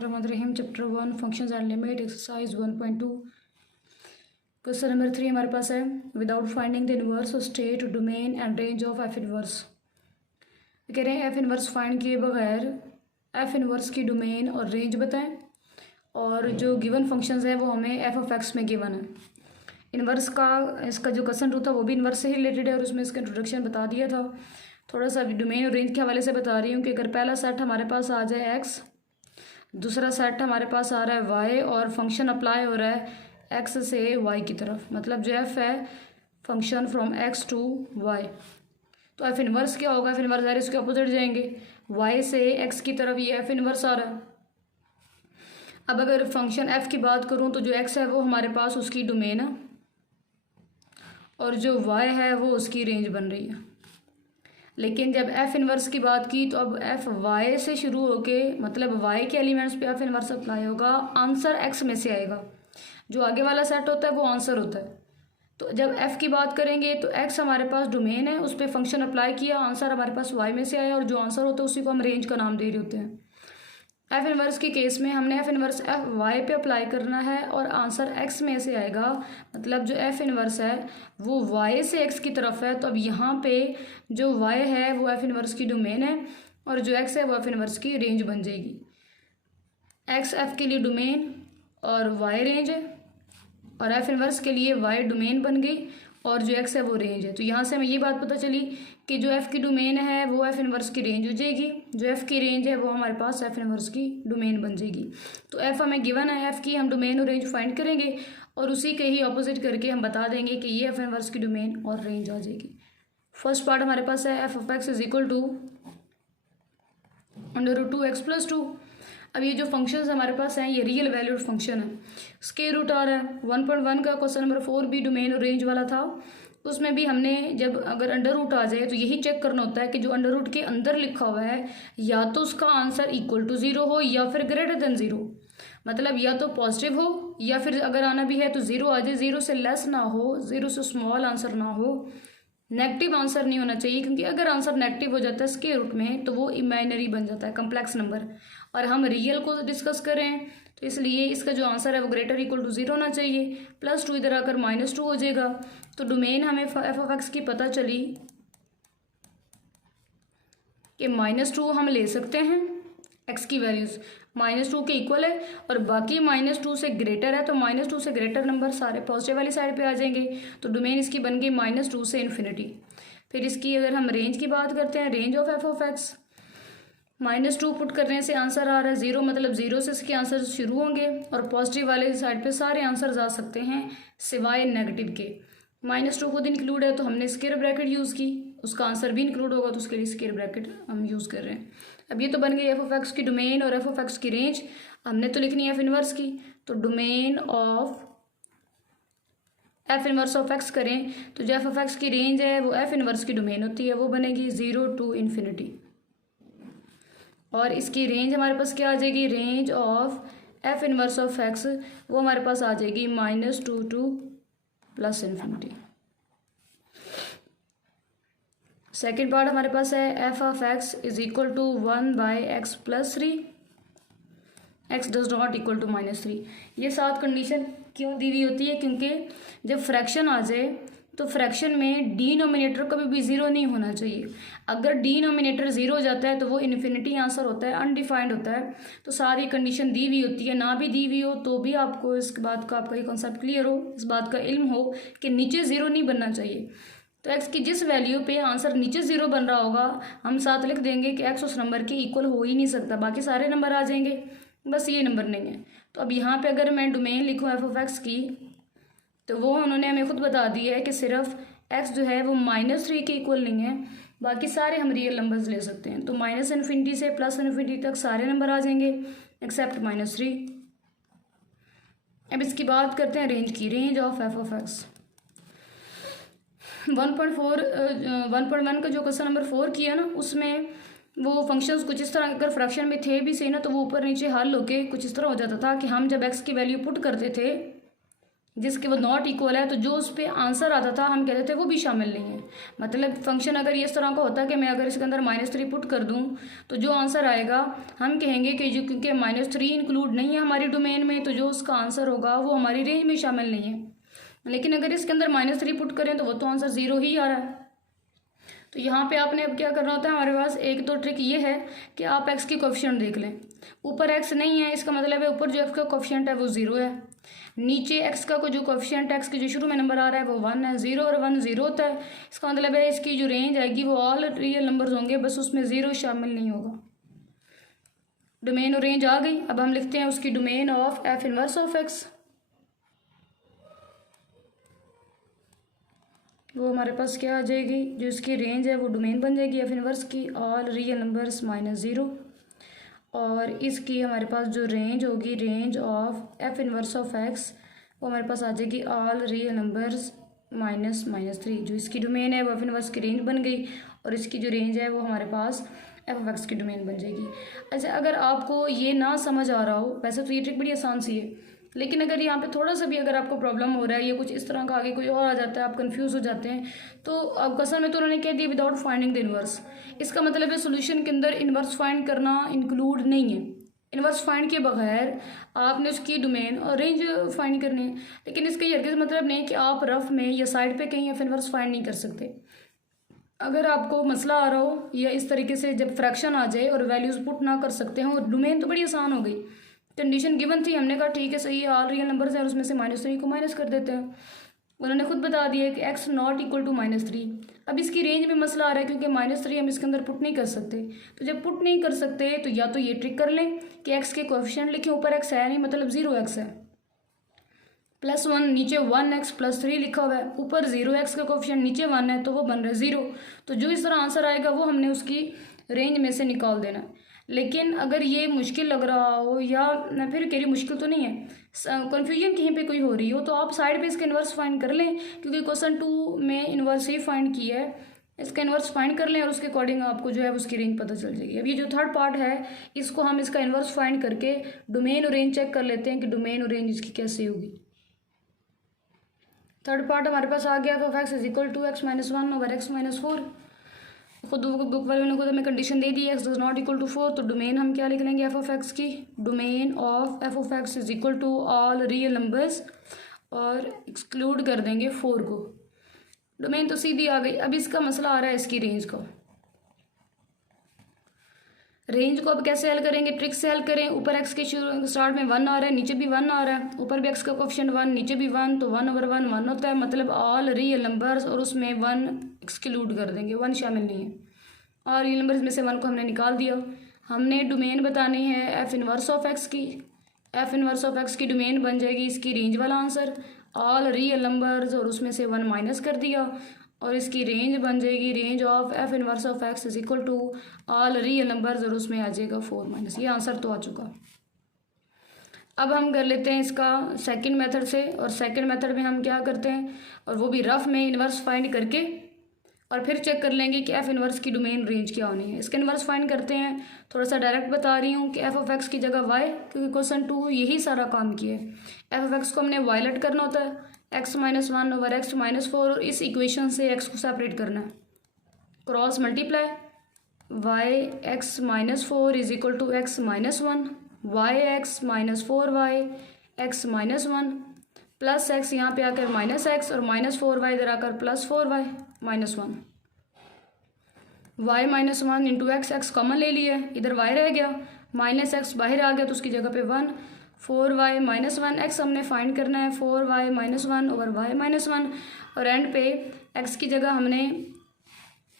Rahim chapter 1 functions and limit exercise 1.2 question number 3 हमारे पास है without finding the inverse state domain and range of F inverse. कह रहे हैं F inverse find किए बगैर एफ इनवर्स की डोमेन और रेंज बताएं और जो गिवन फंक्शंस है वो हमें एफ ऑफ एक्स में गिवन है। इनवर्स का इसका जो क्वेश्चन रूल था वो भी इनवर्स से ही रिलेटेड है और उसमें इसका इंट्रोडक्शन बता दिया था। थोड़ा सा डोमेन और रेंज के हवाले से बता रही हूँ कि अगर पहला सेट हमारे पास आ जाए एक्स, दूसरा सेट हमारे पास आ रहा है वाई और फंक्शन अप्लाई हो रहा है एक्स से वाई की तरफ, मतलब जो एफ है function from x to y, तो एफ इनवर्स क्या होगा? एफ इनवर्स है इसके अपोजिट जाएंगे, वाई से एक्स की तरफ ये एफ इनवर्स आ रहा है। अब अगर फंक्शन एफ की बात करूं तो जो एक्स है वो हमारे पास उसकी डोमेन है और जो वाई है वो उसकी रेंज बन रही है। लेकिन जब एफ इनवर्स की बात की तो अब एफ वाई से शुरू होके, मतलब वाई के एलिमेंट्स पे एफ इनवर्स अप्लाई होगा, आंसर एक्स में से आएगा। जो आगे वाला सेट होता है वो आंसर होता है। तो जब एफ की बात करेंगे तो एक्स हमारे पास डोमेन है, उस पर फंक्शन अप्लाई किया, आंसर हमारे पास वाई में से आया और जो आंसर होता है उसी को हम रेंज का नाम दे रहे होते हैं। एफ इनवर्स के केस में हमने एफ इनवर्स एफ वाई पे अप्लाई करना है और आंसर एक्स में से आएगा, मतलब जो एफ इनवर्स है वो वाई से एक्स की तरफ है। तो अब यहाँ पे जो वाई है वो एफ इनवर्स की डोमेन है और जो एक्स है वो एफ इनवर्स की रेंज बन जाएगी। एक्स एफ के लिए डोमेन और वाई रेंज है और एफ इनवर्स के लिए वाई डोमेन बन गई और जो एक्स है वो रेंज है। तो यहाँ से हमें ये बात पता चली कि जो एफ़ की डोमेन है वो एफ़ इनवर्स की रेंज हो जाएगी, जो एफ़ की रेंज है वो हमारे पास एफ़ इनवर्स की डोमेन बन जाएगी। तो एफ़ हमें गिवन है, एफ़ की हम डोमेन और रेंज फाइंड करेंगे और उसी के ही ऑपोजिट करके हम बता देंगे कि ये एफ़ इनवर्स की डोमेन और रेंज आ जाएगी। फर्स्ट पार्ट हमारे पास है f of x is equal to √2x+2। अब ये जो फंक्शंस हमारे पास हैं ये रियल वैल्यूड फंक्शन है। स्क्वायर रूट आ रहा है 1.1 का क्वेश्चन नंबर 4 भी डोमेन और रेंज वाला था, उसमें भी हमने जब अगर अंडर रूट आ जाए तो यही चेक करना होता है कि जो अंडर रूट के अंदर लिखा हुआ है या तो उसका आंसर इक्वल टू 0 हो या फिर ग्रेटर देन 0, मतलब या तो पॉजिटिव हो या फिर अगर आना भी है तो 0 आ जाए, 0 से लेस ना हो, 0 से स्मॉल आंसर ना हो, नेगेटिव आंसर नहीं होना चाहिए, क्योंकि अगर आंसर नेगेटिव हो जाता है स्क्वायर रूट में तो वो इमेजिनरी बन जाता है, कम्प्लेक्स नंबर, और हम रियल को डिस्कस कर रहे हैं तो इसलिए इसका जो आंसर है वो ग्रेटर इक्वल टू 0 होना चाहिए। +2 इधर आकर -2 हो जाएगा। तो डोमेन हमें एफ ऑफ एक्स की पता चली कि -2 हम ले सकते हैं, एक्स की वैल्यूज़ -2 के इक्वल है और बाकी -2 से ग्रेटर है, तो -2 से ग्रेटर नंबर सारे पॉजिटिव वाली साइड पे आ जाएंगे। तो डोमेन इसकी बन गई -2 से इन्फिनिटी। फिर इसकी अगर हम रेंज की बात करते हैं, range of F of x, -2 put करने से आंसर आ रहा है 0, मतलब 0 से इसके आंसर शुरू होंगे और पॉजिटिव वाले साइड पे सारे आंसर आ सकते हैं सिवाय नेगेटिव के। -2 खुद इंक्लूड है तो हमने स्क्वायर ब्रैकेट यूज़ की, उसका आंसर भी इंक्लूड होगा तो उसके लिए स्क्वायर ब्रैकेट हम यूज़ कर रहे हैं। अब ये तो बन गई एफ ऑफ एक्स की डोमेन और एफ ऑफ एक्स की रेंज। हमने तो लिखनी है एफ इनवर्स की, तो domain of F inverse of x करें तो जो एफ ऑफ एक्स की रेंज है वो एफ इनवर्स की डोमेन होती है, वो बनेगी 0 to ∞। और इसकी रेंज हमारे पास क्या आ जाएगी? Range of F inverse of x वो हमारे पास आ जाएगी -2 to +∞। सेकेंड पार्ट हमारे पास है f of x is equal to 1/x+3, x does not equal to -3। ये साथ कंडीशन क्यों दी हुई होती है? क्योंकि जब फ्रैक्शन आ जाए तो फ्रैक्शन में डिनोमिनेटर कभी भी 0 नहीं होना चाहिए। अगर डिनोमिनेटर 0 हो जाता है तो वो इन्फिनिटी आंसर होता है, अनडिफाइंड होता है। तो सारी कंडीशन दी हुई होती है, ना भी दी हुई हो तो भी आपको इस बात का, आपका ये कॉन्सेप्ट क्लियर हो, इस बात का इल्म हो कि नीचे 0 नहीं बनना चाहिए। तो एक्स की जिस वैल्यू पे आंसर नीचे 0 बन रहा होगा हम साथ लिख देंगे कि एक्स उस नंबर के इक्वल हो ही नहीं सकता, बाकी सारे नंबर आ जाएंगे, बस ये नंबर नहीं है। तो अब यहाँ पे अगर मैं डोमेन लिखूँ एफ ऑफ एक्स की तो वो उन्होंने हमें खुद बता दिया है कि सिर्फ एक्स जो है वो -3 के इक्वल नहीं है, बाकी सारे हम रियल नंबर्स ले सकते हैं। तो -∞ से +∞ तक सारे नंबर आ जाएंगे एक्सेप्ट -3। अब इसकी बात करते हैं रेंज की, range of F of x. 1.1 का जो क्वेश्चन नंबर 4 किया ना, उसमें वो फंक्शंस कुछ इस तरह, अगर फ्रैक्शन में थे भी सही ना तो वो ऊपर नीचे हल होके कुछ इस तरह हो जाता था कि हम जब एक्स की वैल्यू पुट करते थे जिसके वो नॉट इक्वल है, तो जो उस पर आंसर आता था हम कहते थे वो भी शामिल नहीं है। मतलब फंक्शन अगर इस तरह का होता है कि मैं अगर इसके अंदर -3 पुट कर दूं तो जो आंसर आएगा हम कहेंगे कि जो क्योंकि -3 इंक्लूड नहीं है हमारी डोमेन में, तो जो उसका आंसर होगा वो हमारी रेंज में शामिल नहीं है। लेकिन अगर इसके अंदर -3 पुट करें तो वो तो आंसर 0 ही आ रहा है। तो यहाँ पे आपने अब क्या करना होता है, हमारे पास एक तो ट्रिक ये है कि आप x की कोफिशिएंट देख लें। ऊपर x नहीं है, इसका मतलब है ऊपर जो x का कोफिशिएंट है वो 0 है। नीचे x का जो कोफिशिएंट है, x के जो शुरू में नंबर आ रहा है वो 1 है। 0 और 1 0 होता है, इसका मतलब है इसकी जो रेंज आएगी वो ऑल रियल नंबर्स होंगे, बस उसमें 0 शामिल नहीं होगा। डोमेन और रेंज आ गई। अब हम लिखते हैं उसकी domain of f inverse of x। वो हमारे पास क्या आ जाएगी, जो इसकी रेंज है वो डोमेन बन जाएगी f इनवर्स की, ऑल रियल नंबर्स -0। और इसकी हमारे पास जो रेंज होगी, range of f inverse of x, वो हमारे पास आ जाएगी ऑल रियल नंबर्स -3। जो इसकी डोमेन है वो f इनवर्स की रेंज बन गई, और इसकी जो रेंज है वो हमारे पास f ऑफ x की डोमेन बन जाएगी। अच्छा, अगर आपको ये ना समझ आ रहा हो, वैसे तो ये ट्रिक बड़ी आसान सी है, लेकिन अगर यहाँ पे थोड़ा सा भी अगर आपको प्रॉब्लम हो रहा है, ये कुछ इस तरह का आगे कोई और आ जाता है, आप कंफ्यूज हो जाते हैं, तो अब क्वेश्चन में तो उन्होंने कह दिया विदाउट फाइंडिंग द इनवर्स। इसका मतलब है सोल्यूशन के अंदर इनवर्स फाइंड करना इंक्लूड नहीं है। इनवर्स फाइंड के बगैर आपने उसकी डोमेन और रेंज फाइंड करनी है। लेकिन इसका ये हरगिज़ मतलब नहीं कि आप रफ में या साइड पे कहीं इनवर्स फाइंड नहीं कर सकते। अगर आपको मसला आ रहा हो या इस तरीके से जब फ्रैक्शन आ जाए और वैल्यूज़ पुट ना कर सकते हो, डोमेन तो बड़ी आसान हो गई, कंडीशन गिवन थी, हमने कहा ठीक है सही है, ऑल रियल नंबर्स है और उसमें से -3 को माइनस कर देते हैं। उन्होंने खुद बता दिया कि x नॉट इक्वल टू -3। अब इसकी रेंज में मसला आ रहा है क्योंकि -3 हम इसके अंदर पुट नहीं कर सकते। तो जब पुट नहीं कर सकते तो या तो ये ट्रिक कर लें कि x के कोएफिशिएंट लिखें, ऊपर x है नहीं मतलब 0x है, +1 नीचे 1x +3 लिखा हुआ है, ऊपर 0x का कोएफिशिएंट नीचे 1 है तो वो बन रहा है 0। तो जो इस तरह आंसर आएगा वो हमने उसकी रेंज में से निकाल देना है। लेकिन अगर ये मुश्किल लग रहा हो, या मैं फिर कह रही मुश्किल तो नहीं है, कन्फ्यूजन कहीं पे कोई हो रही हो, तो आप साइड पे इसका इन्वर्स फाइंड कर लें, क्योंकि क्वेश्चन 2 में इन्वर्स ही फाइंड किया है। इसका इन्वर्स फाइंड कर लें और उसके अकॉर्डिंग आपको जो है उसकी रेंज पता चल जाएगी। अब ये जो थर्ड पार्ट है, इसको हम इसका इन्वर्स फाइंड करके डोमेन और रेंज चेक कर लेते हैं कि डोमेन और रेंज इसकी कैसे होगी। थर्ड पार्ट हमारे पास आ गया, f(x) is equal to x - 1 over x - 4। खुद बुक वाले ने खुद हमें कंडीशन दे दी है, x does not equal to 4, तो डोमेन हम क्या लिख लेंगे f ऑफ x की, domain of f of x is equal to all real numbers, और एक्सक्लूड कर देंगे 4 को। डोमेन तो सीधी आ गई। अब इसका मसला आ रहा है इसकी रेंज का। रेंज को अब कैसे हल करेंगे, ट्रिक से हल करें। ऊपर x के स्टार्ट में 1 आ रहा है, नीचे भी 1 आ रहा है, ऊपर भी x का कोएफिशिएंट 1 नीचे भी 1, तो 1 ओवर 1 1 होता है, मतलब ऑल रियल नंबर्स, और उसमें 1 एक्सक्लूड कर देंगे, 1 शामिल नहीं है। और रियल नंबर्स में से 1 को हमने निकाल दिया। हमने डोमेन बतानी है f इनवर्स ऑफ x की। f इनवर्स ऑफ x की डोमेन बन जाएगी इसकी रेंज वाला आंसर, ऑल रियल नंबर्स, और उसमें से 1 माइनस कर दिया, और इसकी रेंज बन जाएगी range of f inverse of x is equal to all real numbers, और उसमें आ जाएगा 4 माइनस। ये आंसर तो आ चुका। अब हम कर लेते हैं इसका सेकंड मेथड से, और सेकंड मेथड में हम क्या करते हैं, और वो भी रफ में इन्वर्स फाइंड करके, और फिर चेक कर लेंगे कि f इनवर्स की डोमेन रेंज क्या होनी है। इसका इन्वर्स फाइंड करते हैं। थोड़ा सा डायरेक्ट बता रही हूँ कि f ऑफ x की जगह y, क्योंकि क्वेश्चन 2 यही सारा काम किया है। f ऑफ x को हमने y लेट करना होता है, x - 1 ओवर x - 4, और इस इक्वेशन से x को सेपरेट करना है, cross multiply, y(x - 4) is equal to x - 1, y(x - 4y) x - 1 plus x, यहाँ पे आकर -x, और -4y इधर आकर +4y -1, y - 1 into x common ले लिया, इधर y रह गया, -x बाहर आ गया तो उसकी जगह पे 1, 4y - 1, x हमने फाइंड करना है 4y - 1 ओवर y - 1, और एंड पे x की जगह हमने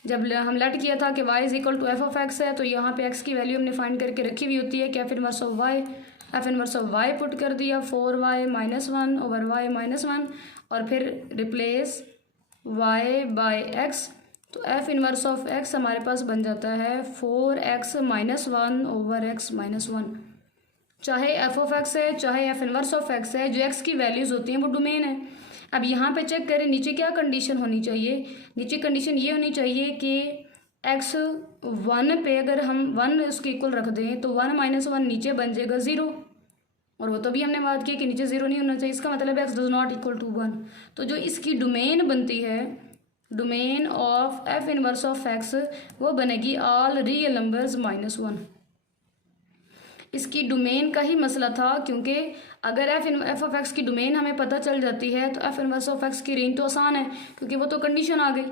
जब हम लेट किया था कि y is equal to f of x है, तो यहाँ पे x की वैल्यू हमने फाइंड करके रखी हुई होती है कि f inverse of y, f inverse of y put कर दिया 4y - 1 ओवर y - 1, और फिर रिप्लेस y बाय x, तो f इनवर्स ऑफ x हमारे पास बन जाता है 4x - 1 ओवर x - 1। चाहे f ऑफ x है चाहे f इनवर्स ऑफ x है, जो x की वैल्यूज़ होती हैं वो डोमेन है। अब यहाँ पे चेक करें नीचे क्या कंडीशन होनी चाहिए। नीचे कंडीशन ये होनी चाहिए कि x 1 पे अगर हम 1 उसके इक्वल रख दें तो 1 - 1 नीचे बन जाएगा 0, और वो तो भी हमने बात की कि नीचे 0 नहीं होना चाहिए, इसका मतलब x does not equal to 1। तो जो इसकी डोमेन बनती है, domain of f inverse of x, वो बनेगी ऑल रियल नंबर्स -1। इसकी डोमेन का ही मसला था, क्योंकि अगर एफ ऑफ एक्स की डोमेन हमें पता चल जाती है तो एफ इनवर्स ऑफ एक्स की रेंज तो आसान है, क्योंकि वो तो कंडीशन आ गई।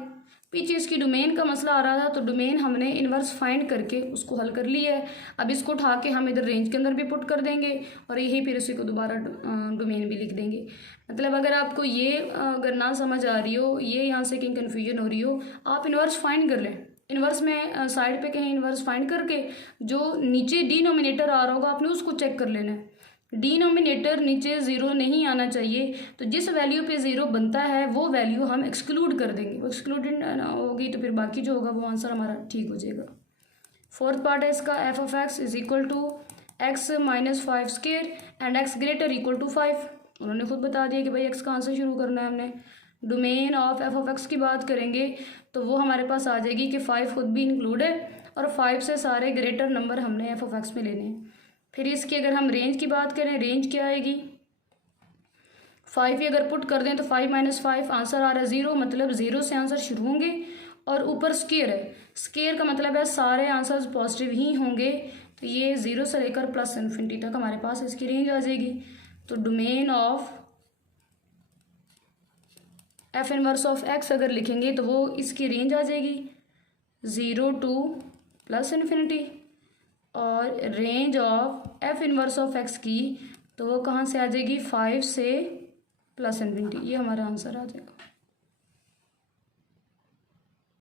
पीछे इसकी डोमेन का मसला आ रहा था, तो डोमेन हमने इन्वर्स फाइंड करके उसको हल कर लिया है। अब इसको उठा के हम इधर रेंज के अंदर भी पुट कर देंगे और यही फिर उसी को दोबारा डोमेन भी लिख देंगे। मतलब अगर आपको ये अगर ना समझ आ रही हो, ये यहाँ से कहीं कन्फ्यूजन हो रही हो, आप इन्वर्स फाइंड कर लें। इन्वर्स में साइड पे कहीं इन्वर्स फाइंड करके जो नीचे डिनोमिनेटर आ रहा होगा आपने उसको चेक कर लेना है। डिनोमिनेटर नीचे 0 नहीं आना चाहिए, तो जिस वैल्यू पे 0 बनता है वो वैल्यू हम एक्सक्लूड कर देंगे। वो एक्सक्लूडेड होगी तो फिर बाकी जो होगा वो आंसर हमारा ठीक हो जाएगा। फोर्थ पार्ट है इसका, f of x is equal to x minus 5 square and x greater equal to 5। उन्होंने खुद बता दिया कि भाई एक्स कहाँ से शुरू करना है हमने। Domain of F of x की बात करेंगे तो वो हमारे पास आ जाएगी कि 5 खुद भी इंक्लूड है और 5 से सारे ग्रेटर नंबर हमने एफ ऑफ एक्स में लेने हैं। फिर इसकी अगर हम रेंज की बात करें, रेंज क्या आएगी, 5 ही अगर पुट कर दें तो 5 - 5 आंसर आ रहा है 0, मतलब 0 से आंसर शुरू होंगे और ऊपर स्केयर है। स्केयर का मतलब है सारे आंसर्स पॉजिटिव ही होंगे, तो ये 0 से लेकर प्लस इन्फिनिटी तक हमारे पास इसकी रेंज आ जाएगी। तो domain of F inverse of x अगर लिखेंगे तो वो इसकी रेंज आ जाएगी 0 to प्लस इन्फिनिटी, और range of F inverse of x की तो वो कहाँ से आ जाएगी 5 से प्लस इन्फिनिटी। ये हमारा आंसर आ जाएगा।